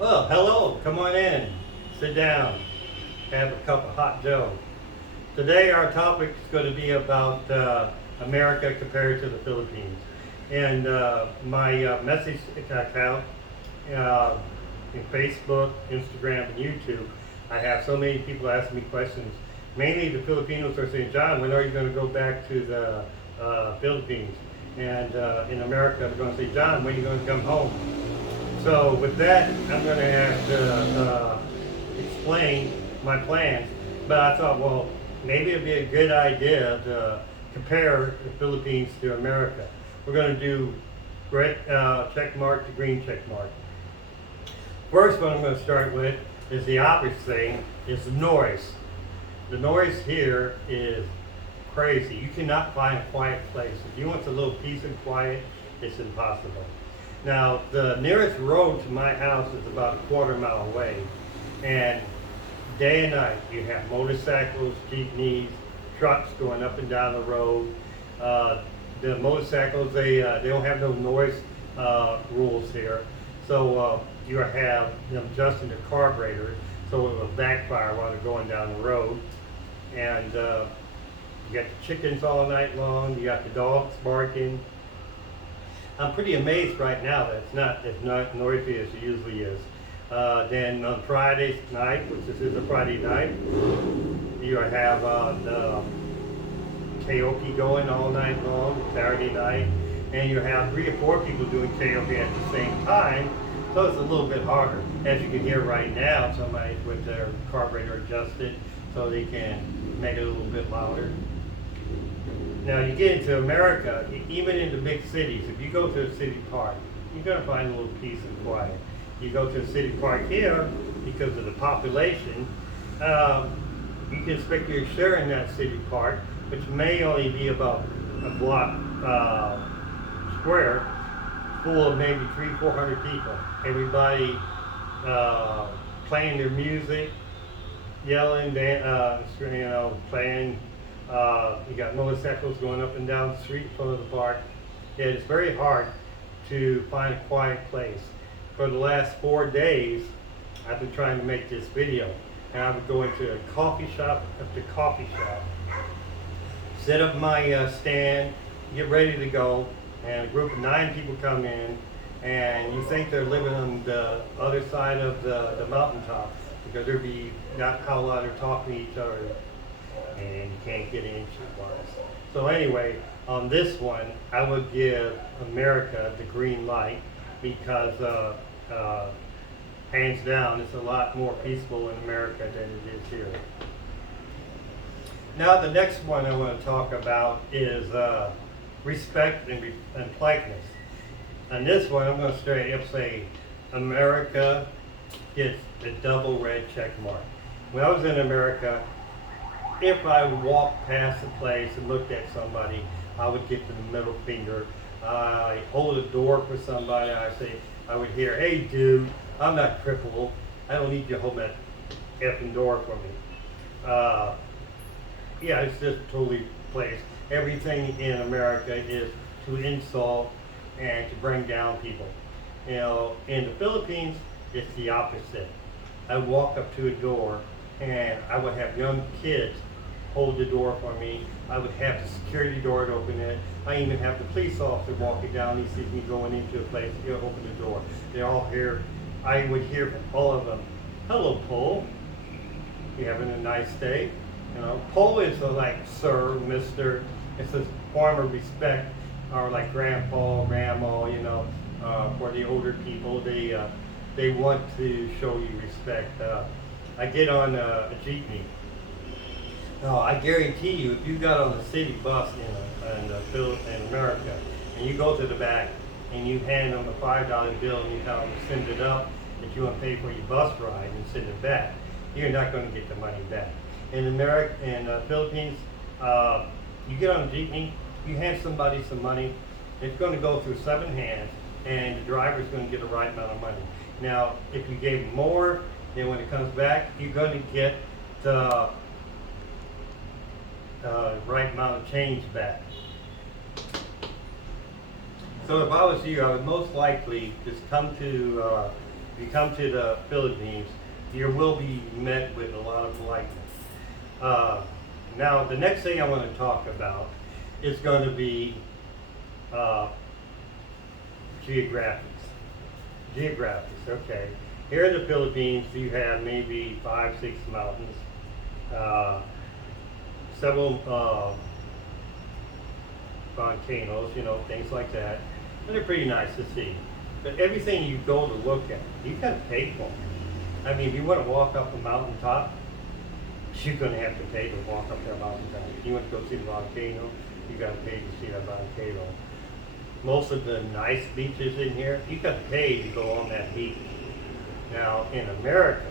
Well, hello, come on in, sit down, have a cup of hot joe. Today our topic is going to be about America compared to the Philippines. And my message account uh, in Facebook, Instagram, and YouTube, I have so many people asking me questions. Mainly the Filipinos are saying, John, when are you going to go back to the Philippines? And in America, they're going to say, John, when are you going to come home? So with that, I'm going to have to explain my plans. But I thought, well, maybe it'd be a good idea to compare the Philippines to America. We're going to do red check mark to green check mark. First one I'm going to start with is the opposite thing, is the noise. The noise here is crazy. You cannot find a quiet place. If you want a little peace and quiet, it's impossible. Now, the nearest road to my house is about a quarter mile away, and day and night you have motorcycles, jeepneys, trucks going up and down the road. The motorcycles, they don't have no noise rules here, so you have them adjusting the carburetor so it will backfire while they're going down the road. And you got the chickens all night long, you got the dogs barking. I'm pretty amazed right now that it's not as noisy as it usually is. Then on Friday night, which this is a Friday night, you have the karaoke going all night long, Saturday night, and you have 3 or 4 people doing karaoke at the same time, so it's a little bit harder. As you can hear right now, somebody with their carburetor adjusted so they can make it a little bit louder. Now you get into America, even in the big cities, if you go to a city park, you're going to find a little peace and quiet. You go to a city park here, because of the population, you can expect you're sharing that city park, which may only be about a block square, full of maybe 300-400 people. Everybody playing their music, yelling, playing. You got motorcycles going up and down the street in front of the park. Yeah, it's very hard to find a quiet place. For the last 4 days, I've been trying to make this video. And I would go into a coffee shop after coffee shop, set up my stand, get ready to go, and a group of 9 people come in, and you think they're living on the other side of the mountaintop, because there'd be not how loud they're talking to each other, and you can't get in wise. So anyway, on this one, I would give America the green light, because hands down, it's a lot more peaceful in America than it is here. Now the next one I want to talk about is respect and politeness. On this one, I'm going to straight up say America gets the double red check mark. When I was in America, if I walked past a place and looked at somebody, I would get the middle finger. I hold a door for somebody. I would hear, "Hey, dude, I'm not crippled. I don't need you to hold that effing door for me." Yeah, it's just totally placed. Everything in America is to insult and to bring down people. You know, in the Philippines, it's the opposite. I walk up to a door and I would have young kids hold the door for me. I would have the security guard open it. I even have the police officer walking down. He sees me going into a place, he'll open the door. They're all here. I would hear from all of them, "Hello, Paul. You having a nice day?" You know, Paul is like sir, mister. It's a form of respect, or like grandpa, grandma. You know, for the older people, they want to show you respect. I get on a jeepney. No, I guarantee you, if you got on the city bus in America, and you go to the back and you hand them a $5 bill and you tell them to send it up, that you want to pay for your bus ride and send it back, you're not going to get the money back. In America, in Philippines, you get on a jeepney, you hand somebody some money, it's going to go through 7 hands, and the driver's going to get the right amount of money. Now, if you gave more, then when it comes back, you're going to get the right amount of change back. So if I was you, I would most likely just come to if you come to the Philippines, you will be met with a lot of politeness. Now, the next thing I want to talk about is going to be geographics. Geographics, okay. Here in the Philippines, you have maybe 5, 6 mountains, several volcanoes, things like that. And they're pretty nice to see. But everything you go to look at, you got to pay for. I mean, if you want to walk up a mountaintop, you're going to have to pay to walk up that mountaintop. If you want to go see the volcano, you got to pay to see that volcano. Most of the nice beaches in here, you got to pay to go on that beach. Now, in America,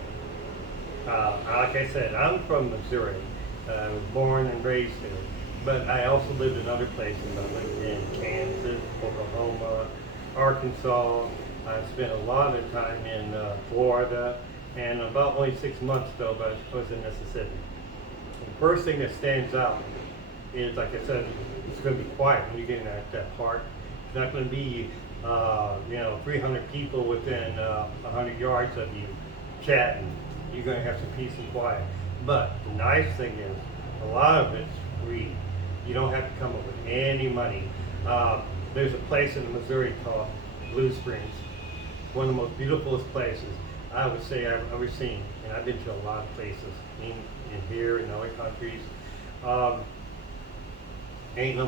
like I said, I'm from Missouri. I was born and raised there. But I also lived in other places. I lived in Kansas, Oklahoma, Arkansas. I spent a lot of time in Florida, and about only 6 months though, but I was in Mississippi. The first thing that stands out is, like I said, it's going to be quiet when you get in that park. It's not going to be 300 people within 100 yards of you chatting. You're going to have some peace and quiet. But the nice thing is, a lot of it's free. You don't have to come up with any money. There's a place in Missouri called Blue Springs. One of the most beautifulest places I would say I've ever seen. And I've been to a lot of places in here and other countries. Ain't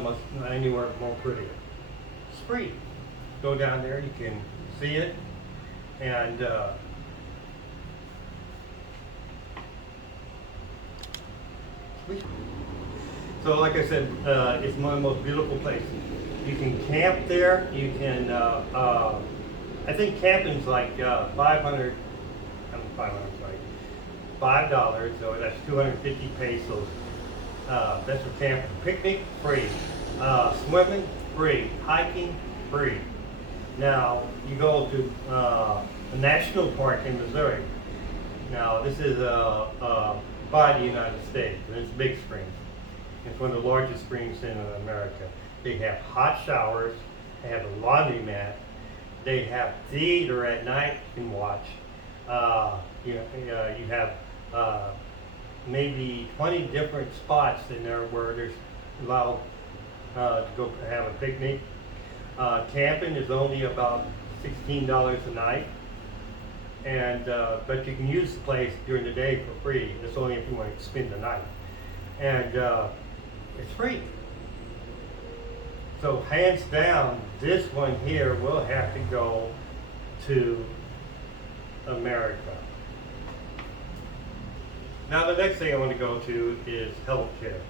anywhere more prettier. It's free. Go down there, you can see it, and so like I said, it's one of the most beautiful places. You can camp there. You can, I think camping's like $5, so that's 250 pesos. That's for camping. Picnic, free. Swimming, free. Hiking, free. Now, you go to a national park in Missouri. Now, this is by the United States, and it's Big Springs. It's one of the largest springs in America. They have hot showers, they have a laundromat, they have theater at night you can watch. You have maybe 20 different spots in there where there's allowed to go have a picnic. Camping is only about $16 a night, and but you can use the place during the day for free. It's only if you want to spend the night, and it's free. So hands down, this one here will have to go to America. Now the next thing I want to go to is healthcare.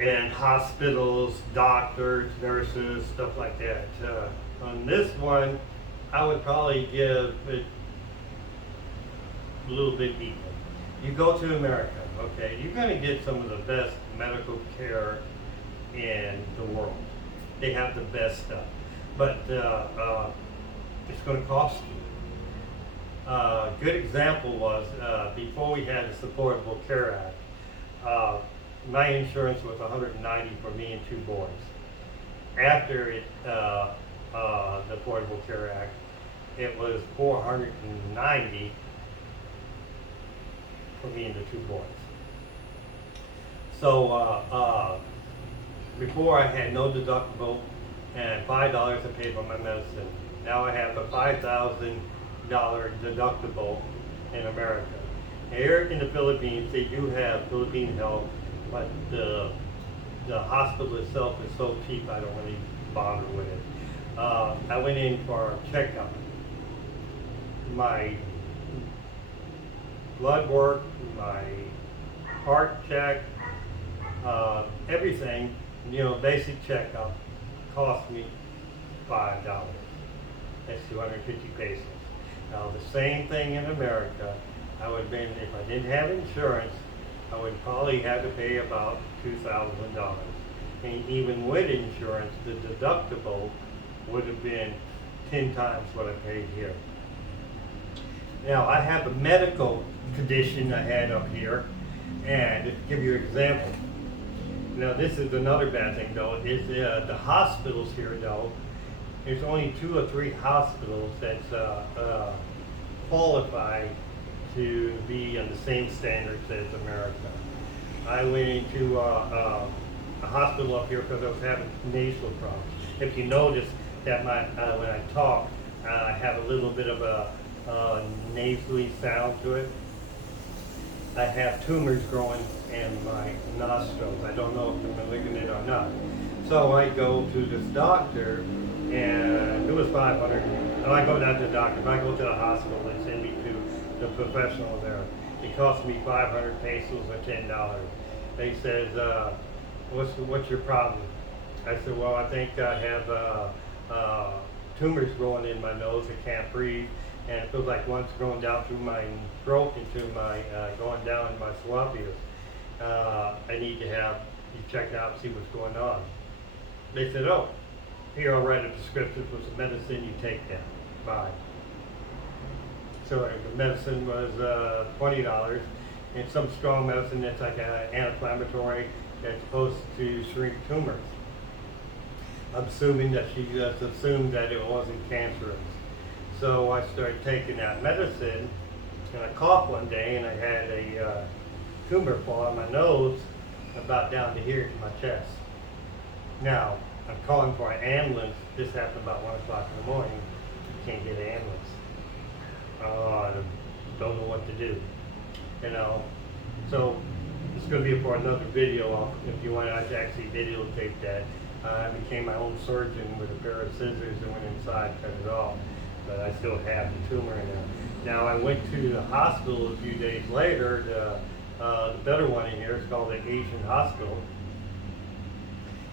And hospitals, doctors, nurses, stuff like that. On this one, I would probably give it a little bit equal. You go to America, okay, you're going to get some of the best medical care in the world. They have the best stuff, but it's going to cost you. A good example was before we had this Affordable Care Act, my insurance was $190 for me and 2 boys. After the Affordable Care Act, it was $490 for me and the 2 boys. So before I had no deductible and $5 I paid for my medicine. Now I have a $5,000 deductible in America. Here in the Philippines, they do have Philippine Health, but the hospital itself is so cheap I don't really bother with it. I went in for a checkup. My blood work, my heart check, everything, basic checkup cost me $5. That's 250 pesos. Now the same thing in America, I would have been, if I didn't have insurance, I would probably have to pay about $2,000. And even with insurance, the deductible would have been 10 times what I paid here. Now I have a medical condition I had up here, and to give you an example. Now this is another bad thing though, is the hospitals here though, there's only 2 or 3 hospitals that's qualified to be on the same standards as America. I went into a hospital up here because I was having nasal problems. If you notice that when I talk, I have a little bit of a nasally sound to it. I have tumors growing in my nostrils. I don't know if they're malignant or not. So I go to this doctor, and it was 500. And I go down to the doctor. If I go to the hospital, they send me to the professional there. It cost me 500 pesos or $10. They says, what's your problem? I said, well, I think I have tumors growing in my nose. I can't breathe. And it feels like one's going down through my throat into my, going down in my esophagus. I need to have you checked out and see what's going on. They said, oh, here I'll write a prescription for some medicine, you take that. Bye. So the medicine was $20, and some strong medicine that's like an anti-inflammatory that's supposed to shrink tumors. I'm assuming that she just assumed that it wasn't cancerous. So I started taking that medicine, and I coughed one day, and I had a tumor fall on my nose, about down to here to my chest. Now, I'm calling for an ambulance. This happened about 1 o'clock in the morning. Can't get an ambulance. I don't know what to do. You know, so it's going to be for another video. If you want to actually videotape that. I became my own surgeon with a pair of scissors and went inside and cut it off. But I still have the tumor in there. Now I went to the hospital a few days later. The better one in here is called the Asian Hospital.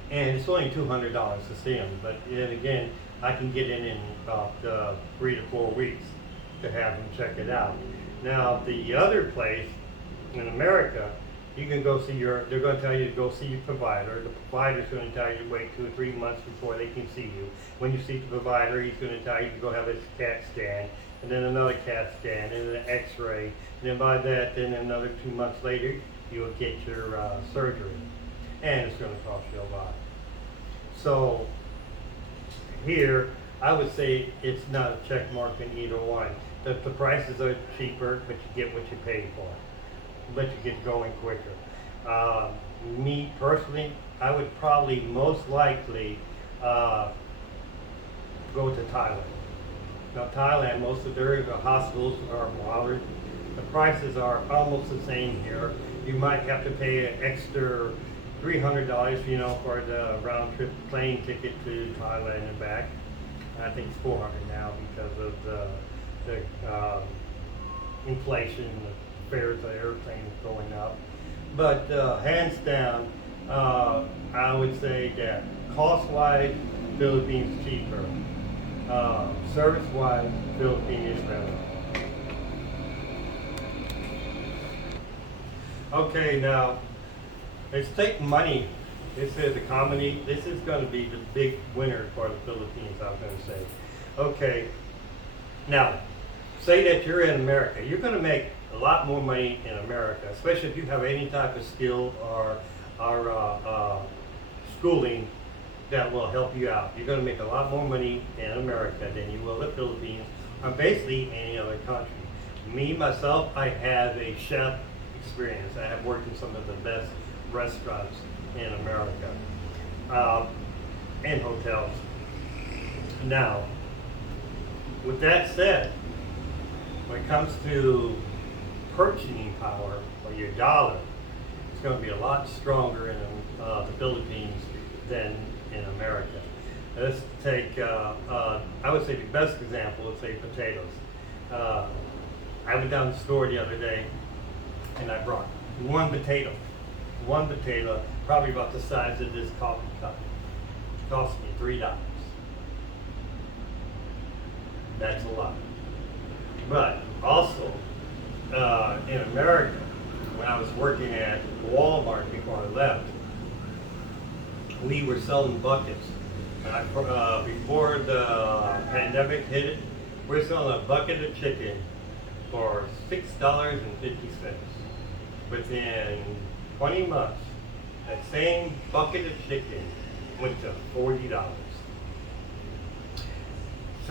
And it's only $200 to see them. But then again, I can get in about 3 to 4 weeks to have them check it out. Now the other place in America, you can go see they're going to tell you to go see your provider. The provider's going to tell you to wait 2 or 3 months before they can see you. When you see the provider, he's going to tell you to go have a CAT scan, and then another CAT scan, and an x-ray. And then by that, then another 2 months later, you'll get your surgery. And it's going to cost you a lot. So here, I would say it's not a check mark in either one. The prices are cheaper, but you get what you pay for. But you get going quicker. Me personally, I would probably most likely go to Thailand. Now Thailand, most of their hospitals are modern. The prices are almost the same here. You might have to pay an extra $300, you know, for the round trip plane ticket to Thailand and back. I think it's $400 now because of the inflation, the fares of the airplane is going up. But hands down, I would say that cost-wise, Philippines cheaper. Service-wise, Philippines is better. Okay, now let's take money. This is economy. This is going to be the big winner for the Philippines, I'm going to say. Okay, now say that you're in America. You're going to make a lot more money in America, especially if you have any type of skill or schooling that will help you out. You're going to make a lot more money in America than you will in the Philippines or basically any other country. Me, myself, I have a chef experience. I have worked in some of the best restaurants in America and hotels. Now, with that said, when it comes to purchasing power or your dollar, it's going to be a lot stronger in the Philippines than in America. Let's take, I would say the best example, let's say potatoes. I went down to the store the other day and I brought one potato, probably about the size of this coffee cup. It cost me $3. That's a lot. But also, in America, when I was working at Walmart before I left, we were selling buckets. Before the pandemic hit it, we're selling a bucket of chicken for $6.50. Within 20 months, that same bucket of chicken went to $40.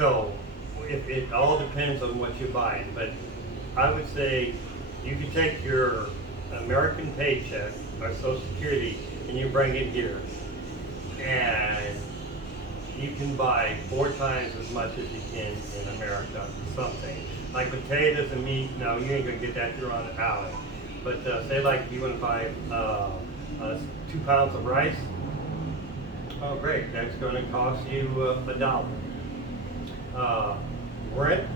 So it all depends on what you're buying, but I would say you can take your American paycheck or Social Security and you bring it here, and you can buy 4 times as much as you can in America. Something like potatoes and meat. No, you ain't gonna get that here on the island. But say like you want to buy 2 pounds of rice. Oh, great! That's going to cost you $1. Rent,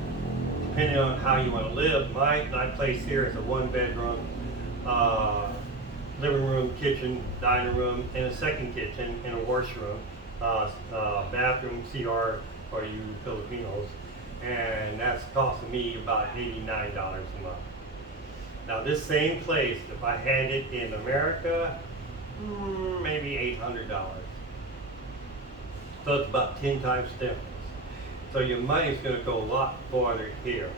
depending on how you want to live. My place here is a 1-bedroom, living room, kitchen, dining room, and a second kitchen and a washroom, bathroom, CR for you Filipinos, and that's costing me about $89 a month. Now this same place, if I had it in America, maybe $800. So it's about 10 times difference. So your money's going to go a lot farther here.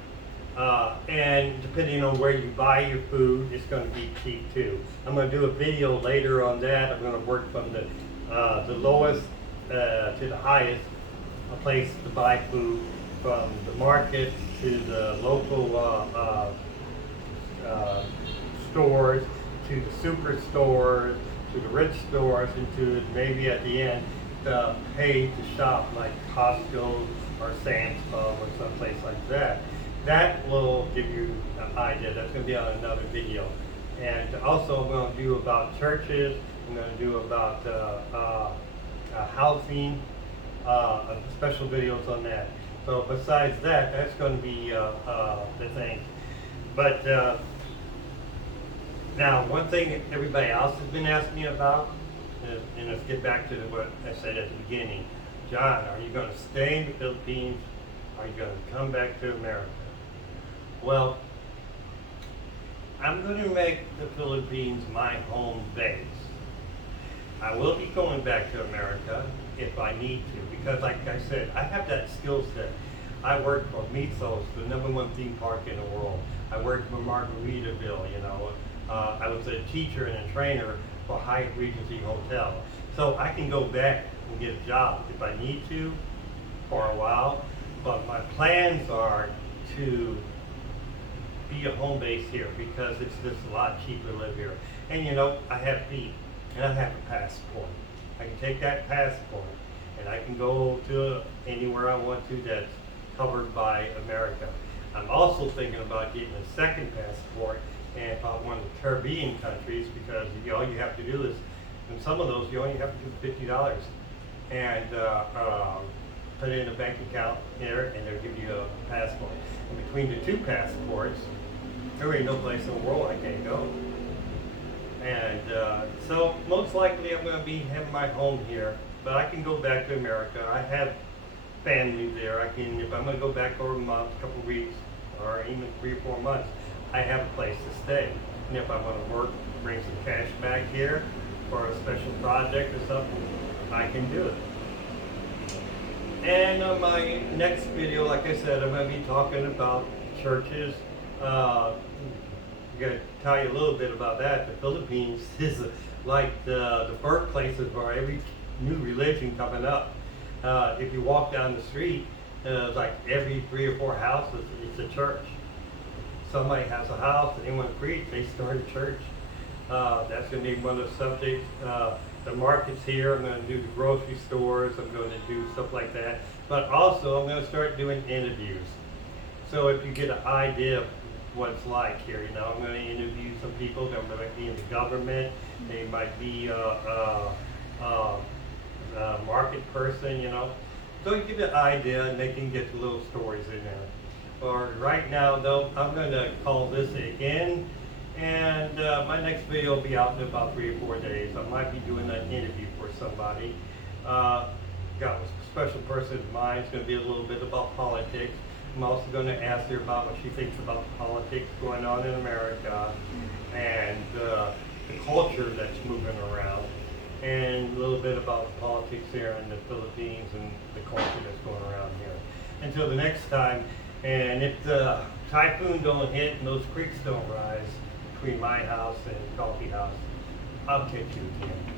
And depending on where you buy your food, it's going to be cheap too. I'm going to do a video later on that. I'm going to work from the lowest to the highest, a place to buy food, from the market to the local stores, to the superstores, to the rich stores, and to maybe at the end pay to shop like Costco or Sam's Club or someplace like that. That will give you an idea. That's going to be on another video. And also I'm going to do about churches. I'm going to do about housing, special videos on that. So besides that, that's going to be the thing. But now, one thing everybody else has been asking me about, and let's get back to what I said at the beginning. John, are you going to stay in the Philippines? Are you going to come back to America? Well, I'm going to make the Philippines my home base. I will be going back to America if I need to, because like I said, I have that skill set. I worked for Mythos, the #1 theme park in the world. I worked for Margaritaville, you know. I was a teacher and a trainer for Hyatt Regency Hotel. So I can go back and get a job if I need to for a while. But my plans are to be a home base here because it's just a lot cheaper to live here. And you know, I have feet and I have a passport. I can take that passport and I can go to anywhere I want to that's covered by America. I'm also thinking about getting a second passport and one of the Caribbean countries, because all you have to do is, in some of those, you only have to do $50 and put it in a bank account there, and they'll give you a passport. And between the 2 passports, there ain't no place in the world I can't go. And so most likely I'm going to be having my home here, but I can go back to America. I have family there. I can, if I'm going to go back over a month, a couple of weeks, or even 3 or 4 months, I have a place to stay. And if I want to work, bring some cash back here for a special project or something, I can do it. And on my next video, like I said, I'm going to be talking about churches. I'm going to tell you a little bit about that. The Philippines is like the birthplaces for every new religion coming up. If you walk down the street, like every 3 or 4 houses, it's a church. Somebody has a house and they want to preach, they start a church. That's going to be one of the subjects. The markets here, I'm going to do the grocery stores, I'm going to do stuff like that. But also, I'm going to start doing interviews. So if you get an idea of what it's like here, you know, I'm going to interview some people that might be in the government, they might be a market person, you know. So you get an idea and they can get the little stories in there. Or right now though, I'm going to call this an end, and my next video will be out in about 3 or 4 days. I might be doing an interview for somebody. Got a special person in mind. It's going to be a little bit about politics. I'm also going to ask her about what she thinks about the politics going on in America and the culture that's moving around, and a little bit about the politics here in the Philippines and the culture that's going around here. Until the next time. And if the typhoon don't hit and those creeks don't rise between my house and Coffee House, I'll catch you again.